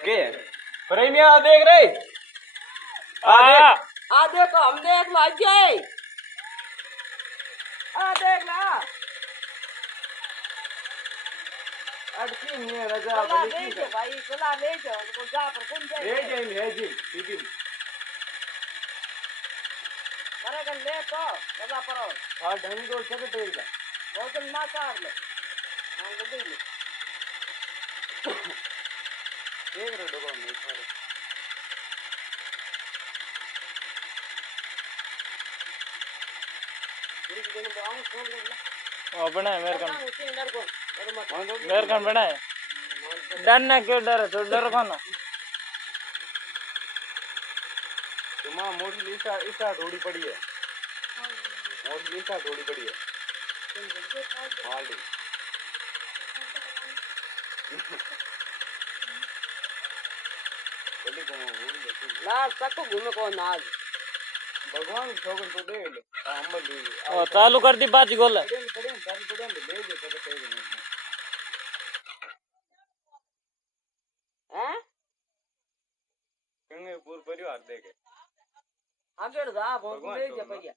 के प्रेमिया देख रे आ देखो हम देख लो अजय आ देख ला अटकी नहीं है रजा कला ले जा भाई कला ले जा उनको जा पर कौन जाए ले जाएंगे है जी सीधी करे कर ले तो कला पर हां ढंग को चक टेगा बहुत ना काट ले हम को दे ले देख रे डोगो में सारे बना है मेरे कन बना है डरना क्यों डर तो डर कौन तुम्हारा मोटी ईसा ढोड़ी पड़ी है मोटी ईसा ढोड़ी पड़ी है हाली चली को लाल तक घूमे को नाज भगवान छोकन तो दे ले अंबल दे ओ चालू कर दी बात गोल पड़े चालू पड़े ले जे तक तेज हैं कंगे पूर परिवार देखे आगे जा बहुत ले जा भैया